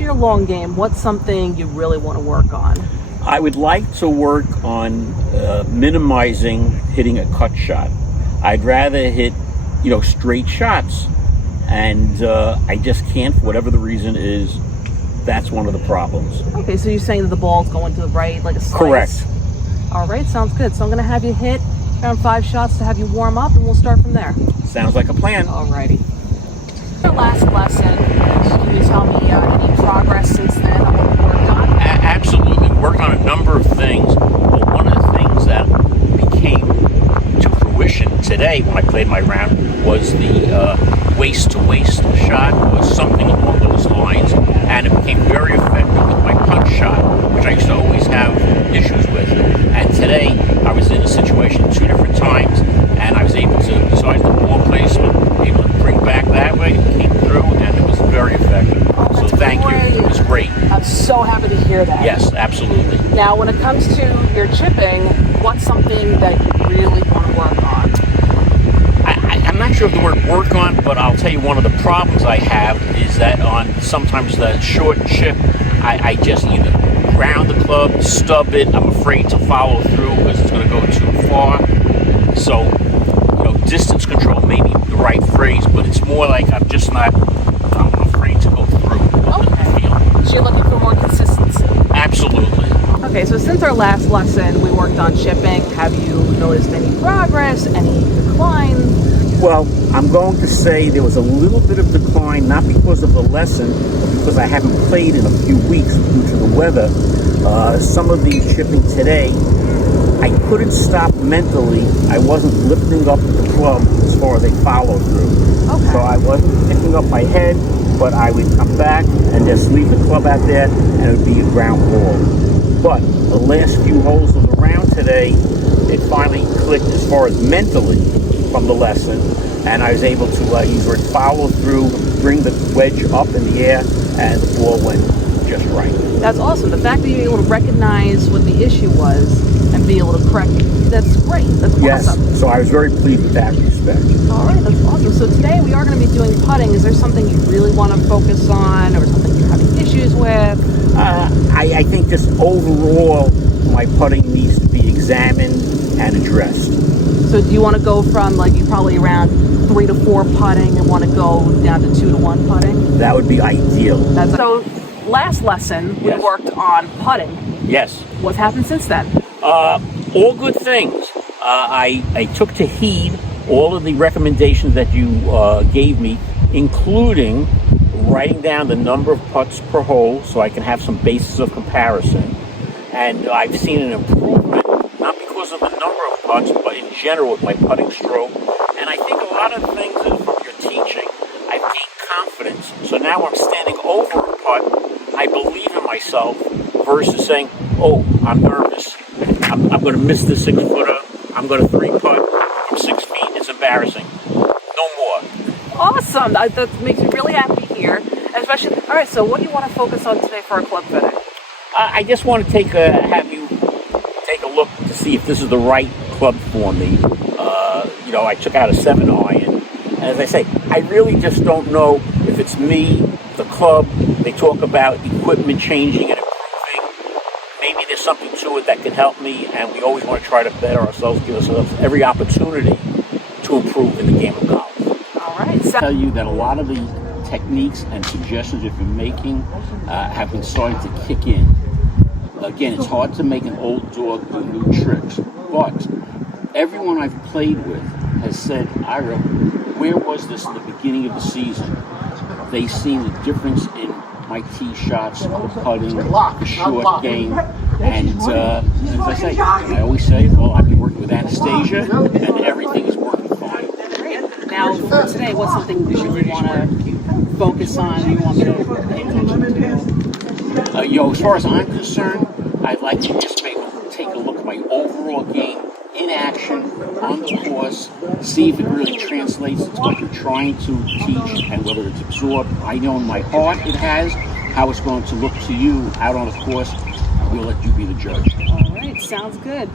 to your long game, what's something you really want to work on? I would like to work on minimizing hitting a cut shot. I'd rather hit, straight shots, and I just can't, for whatever the reason is. That's one of the problems. Okay, so you're saying that the ball's going to the right, like a slice? Correct. All right, sounds good. So I'm going to have you hit around 5 shots to have you warm up, and we'll start from there. Sounds like a plan. All righty. Our last lesson, can you tell me any progress since then on what we worked on? Absolutely. We worked on a number of things, but one of the things that became to fruition today when I played my round was the waist-to-waist shot, was something along those lines, and it became very effective with my punch shot, which I used to always have issues with. And today, I was in a situation 2 different times, and I was able to, besides the ball placement, able to bring back that way, it came through, and it was very effective. So thank you. It was great. I'm so happy to hear that. Yes, absolutely. Now, when it comes to your chipping, what's something that you really want to work on? I'm not sure of the word work on, but I'll tell you one of the problems I have is that on sometimes the short chip, I just either ground the club, stub it. I'm afraid to follow through because it's going to go too far. So, distance control may be the right phrase, but it's more like I'm afraid to go through. Okay. So you're looking for more consistency? Absolutely. Okay, so since our last lesson, we worked on chipping. Have you noticed any progress, any decline? Well, I'm going to say there was a little bit of decline, not because of the lesson, but because I haven't played in a few weeks due to the weather. Some of the chipping today, I couldn't stop mentally. I wasn't lifting up the club as far as a follow through. Okay. So I wasn't picking up my head, but I would come back and just leave the club out there, and it would be a ground ball. But the last few holes of the round today, it finally clicked as far as mentally from the lesson, and I was able to use word follow through, bring the wedge up in the air, and the ball went just right. That's awesome. The fact that you're able to recognize what the issue was and be able to correct it, that's great. That's awesome. Yes, so I was very pleased with that respect. All right, that's awesome. So today we are going to be doing putting. Is there something you really want to focus on, or something you're having issues with? I think just overall, my putting needs to be examined and addressed. So do you want to go from, you probably around 3 to 4 putting and want to go down to 2 to 1 putting? That would be ideal. So last lesson, we Yes. worked on putting. Yes. What's happened since then? All good things. I took to heed all of the recommendations that you gave me, including writing down the number of putts per hole so I can have some basis of comparison. And I've seen an improvement, not because of the number of putts, but in general with my putting stroke. And I think a lot of the things that from your teaching, I've gained confidence. So now I'm standing over a putt, I believe in myself, versus saying, oh, I'm nervous. I'm going to miss the 6-footer. I'm going to 3-putt from 6 feet. It's embarrassing. No more. Awesome. That makes me really happy here. Especially, all right, so what do you want to focus on today for our club fitting? I just want to have you take a look to see if this is the right club for me. I took out a 7-iron. And as I say, I really just don't know if it's me, the club. They talk about equipment changing and improving. Maybe there's something to it that can help me, and we always want to try to better ourselves, give ourselves every opportunity to improve in the game of golf. All right. I'll tell you that a lot of the techniques and suggestions you've been making have been starting to kick in. Again, it's hard to make an old dog do new tricks, but everyone I've played with has said, Ira, where was this in the beginning of the season? They've seen the difference in my tee shots, the putting, the short game, and as I say, I always say, well, I've been working with Anastasia, and everything is working fine. Now, for today, what's something you really want to focus on, you want me to pay attention to? As far as I'm concerned, I'd like to just take a look at my overall game in action on the course, see if it really translates to what you're trying to teach and whether it's absorbed. I know in my heart it has. How it's going to look to you out on the course, we'll let you be the judge. All right, sounds good.